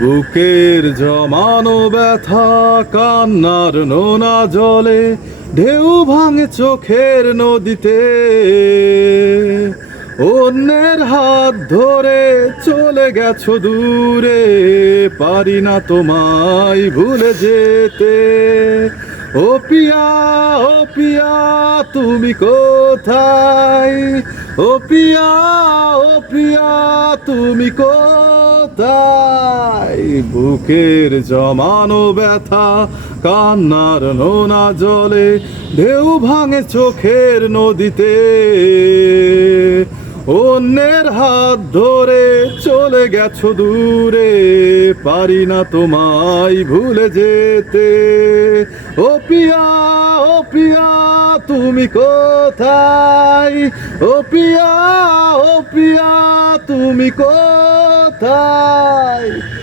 বুকের জমানো ব্যথা কান্নার নোনা জলে ঢেউ ভাঙে চোখের নদীতে। অন্যের হাত ধরে চলে গেছো দূরে, পারি না তোমায় ভুলে যেতে। ও পিয়া, ও পিয়া, তুমি কোথায়? ও পিয়া, ও প্রিয়া, তুমি কোথায়? বুকের জমানো ব্যথা কান্নার নোনা জলে ঢেউ ভাঙে চোখের নদীতে। অন্যের হাত ধরে চলে গেছো দূরে, পারি না তোমায় ভুলে যেতে। ও পিয়া, ও পিয়া, তুমি কোথায়? ও পিয়া, ও পিয়া, তুমি কোথায়?